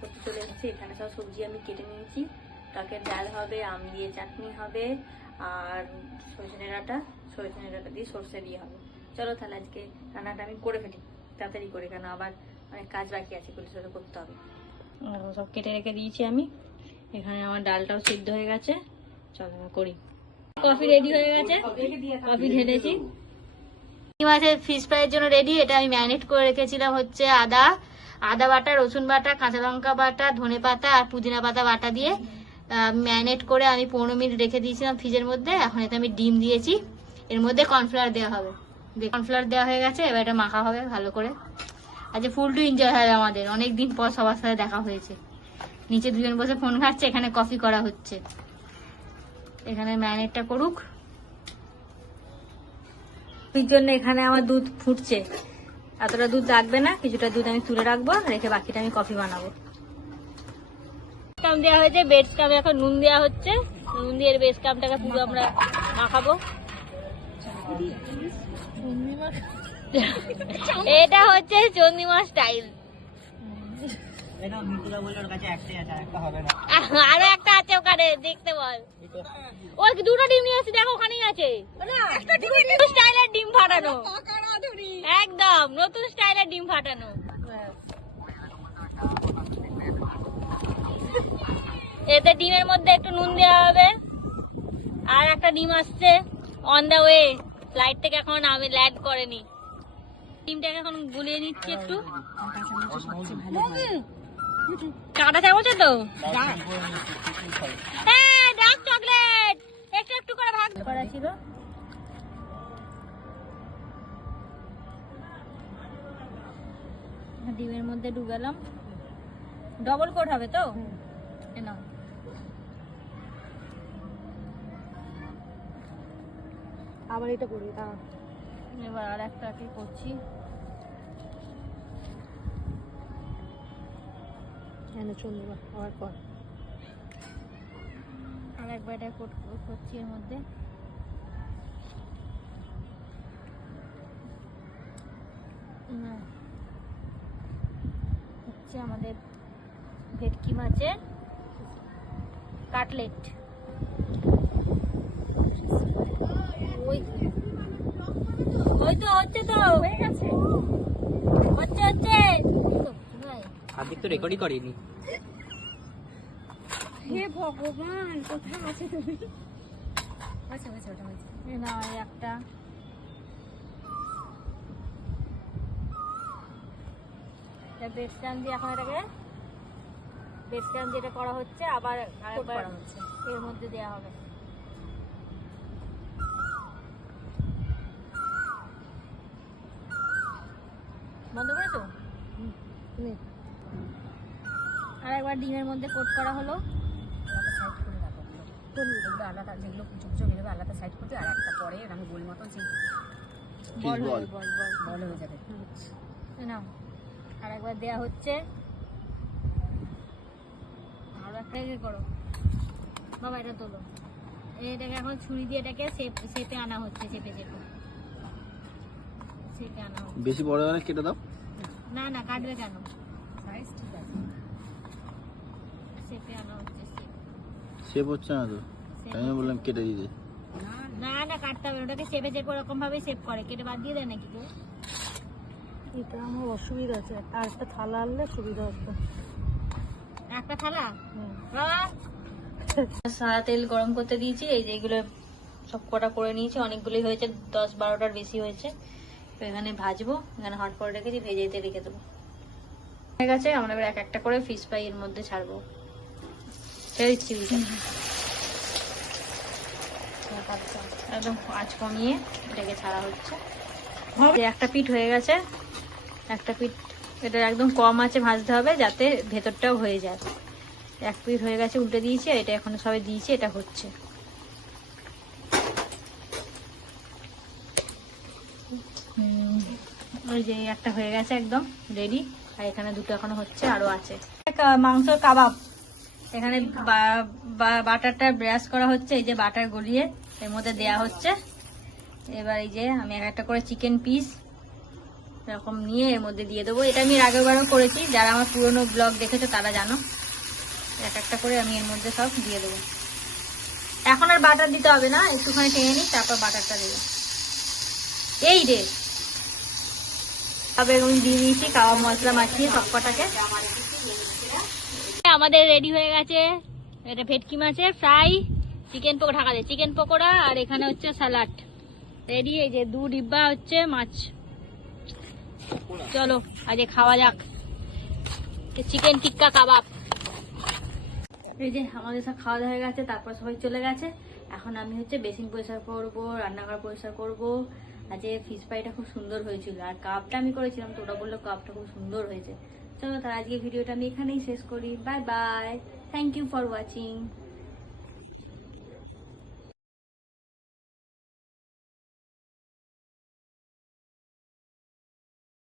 করতে চলে এসেছি এখানে সব সবজি আমি কেটে নিয়েছি টকের ডাল হবে আম দিয়ে চাটনি হবে আর সজনে ডাঁটা সজনে ডাঁটা দিয়ে সর্ষে দিয়ে হবে চলো তাহলে আজকে রান্নাটা আমি করে ফেলি তাড়াতাড়ি করে কেন আবার অনেক কাজ বাকি আছে পুলিশ করতে হবে সব কেটে রেখে দিয়েছি আমি এখানে আমার ডালটাও সিদ্ধ হয়ে গেছে চলো করি কফি রেডি হয়ে গেছে কফি ঢেলেছি মাছের ফিশ ফ্রাইয়ের জন্য রেডি এটা আমি ম্যারিনেট করে রেখেছিলাম হচ্ছে আদা আদা বাটা, রসুন বাটা, কাঁচা লঙ্কা বাটা, ধনে পাতা আর পুদিনা পাতা বাটা দিয়ে ম্যারিনেট করে আমি পনেরো মিনিট রেখে দিয়েছিলাম ফ্রিজের মধ্যে। এখন এতে আমি ডিম দিয়েছি। এর মধ্যে কর্নফ্লাওয়ার দেওয়া হবে। কর্নফ্লাওয়ার দেওয়া হয়ে গেছে, এবার এটা মাখা হবে ভালো করে। আজ ফুল টু এনজয় হবে আমাদের। অনেক দিন পর সবার সাথে দেখা হয়েছে। নিচে দুজন বসে ফোন ঘাটছে, এখানে কফি করা হচ্ছে। এখানে ম্যারিনেটটা করুক। জন্য এখানে আমার দুধ ফুটছে। এতটা দুধ লাগবে না কিছুটা দুধ আমি তুলে রাখব রেখে বাকিটা আমি কফি বানাবো। কাম দেওয়া হয়েছে বেড কামে এখন নুন দেওয়া হচ্ছে। নুন দিয়ে বেড কামটাকে পুরো আমরা মাখাবো। এটা হচ্ছে চন্দিমা স্টাইল। আরও একটা আছে ওখানে দেখতে বল। দুটো ডিম নিয়ে আসছি দেখো ওখানেই আছে। নতুন স্টাইলের ডিম ফাটানো। একদম নতুন স্টাইলের ডিম ফাটানো। এতে ডিমের মধ্যে একটু নুন দেওয়া হবে। আর একটা ডিম আসছে অন দা ওয়ে ফ্লাইট থেকে এখন আমি ল্যান্ড করেনি। ডিমটাকে এখন গুলিয়ে নিচ্ছি একটু। কাটা চামচে তো? হ্যাঁ ডার্ক চকলেট। একটু একটু করে ভাগ করা ছিল ডিমের মধ্যে ডুবালাম ডবল কোট হবে তো? আবার এটা করবি তা এবার আর একটাকে করছি? কেন চলবে বা, আবার কর আর একবার এটা করছি এর মধ্যে। না। হচ্ছে আমাদের ভেটকি মাছের কাটলেট। ওই ওই তো হচ্ছে তো। হয়ে গেছে। হচ্ছে হচ্ছে। আদিক তো রেকর্ডই করিনি হে ভগবান কোথায় আছে তুমি? আচ্ছা আচ্ছা ওটা হয়েছে। এই একটা। বেড স্ট্যান্ড দিয়ে এখন এটাকে বেড যেটা করা হচ্ছে আবার আরেকবার করা হচ্ছে। এর মধ্যে দেওয়া হবে। বন্ধ করেছ? নে আর একবার ডিমের মধ্যে কোট করা হলো। আলাদা সাইড করে আলাদা যেগুলো বেরোবে আলাদা সাইড করতে আর একটা পরে আমি গোল মতন সেই বল বল। বল বল হয়ে যাবে। নাও। আর একবার দেয়া হচ্ছে। একটা ইয়ে করো। বাবা এটা তোলো। এটাকে এখন ছুরি দিয়ে এটাকে শেপে আনা হচ্ছে আনা হচ্ছে। বেশি বড় হলে কেটে দাও। না না কাটবে কেন সাইজ ঠিক আছে শেপে আনা হচ্ছে শেপ শেপ হচ্ছে না তো? তাই আমি বললাম কেটে দিতে। না না কাটতে হবে ওটাকে শেপে শেপে ওরকম ভাবে শেপ করে কেটে বাদ দিয়ে দেয় নাকি কেউ? এটা আমার অসুবিধা আছে। আর একটা থালা আনলে সুবিধা হতো। একটা থালা? বাবা। সাদা তেল গরম করতে দিয়েছি। এই যে এগুলো সব কটা করে নিয়েছি। অনেকগুলোই হয়েছে। দশ বারোটার বেশি হয়েছে। তো এখানে ভাজবো। এখানে হট করে রেখেছি। ভেজে রেখে দেবো হয়ে গেছে। আমরা এবার এক একটা করে ফিশ ফ্রাই এর মধ্যে ছাড়বো। ছেড়ে দিচ্ছি একদম আঁচ কমিয়ে এটাকে ছাড়া হচ্ছে। একটা পিঠ হয়ে গেছে। একটা পিঠ এটা একদম কম আছে ভাজতে হবে যাতে ভেতরটাও হয়ে যায়। এক পিঠ হয়ে গেছে উল্টে দিয়েছি এটা এখন সবাই দিয়েছি এটা হচ্ছে। ওই যে একটা হয়ে গেছে একদম রেডি আর এখানে দুটো এখনও হচ্ছে আরও আছে। মাংসর কাবাব। এখানে বাটারটা ব্রাশ করা হচ্ছে, এই যে বাটার গলিয়ে, এর মধ্যে দেয়া হচ্ছে। এবার এই যে আমি এক একটা করে চিকেন পিস এরকম নিয়ে এর মধ্যে দিয়ে দেবো। এটা আমি এর আগের বারও করেছি, যারা আমার পুরনো ব্লগ দেখেছ তারা জানো। এক একটা করে আমি এর মধ্যে সব দিয়ে দেবো। এখন আর বাটার দিতে হবে না, একটুখানি টেনে নিই, তারপর বাটারটা দেবো। এই রে! তবে আমি দিয়ে দিয়েছি কাওয়া মশলা মাখিয়ে সব কটাকে। আমাদের রেডি হয়ে গেছে। এটা ভেটকি মাছের ফ্রাই চিকেন পকোড়া, ঢাকা দিয়ে চিকেন পকোড়া, আর এখানে হচ্ছে স্যালাড রেডি এই যে দু ডিব্বা হচ্ছে মাছ। চলো, আজকে খাওয়া যাক। Chicken tikka kebab. এই যে আমাদের সব খাওয়া দাওয়া হয়ে গেছে, তারপর সবাই চলে গেছে। এখন আমি হচ্ছে বেসিন পরিষ্কার করব, রান্নাঘর পরিষ্কার করব। আজকে ফিশ ফ্রাইটা খুব সুন্দর হয়েছিল। আর কাপটা আমি করেছিলাম, তো ওটা বলল কাপটা খুব সুন্দর হয়েছে। চলো তার আজকে ভিডিওটা আমি এখানেই শেষ করি। Bye bye thank you for watching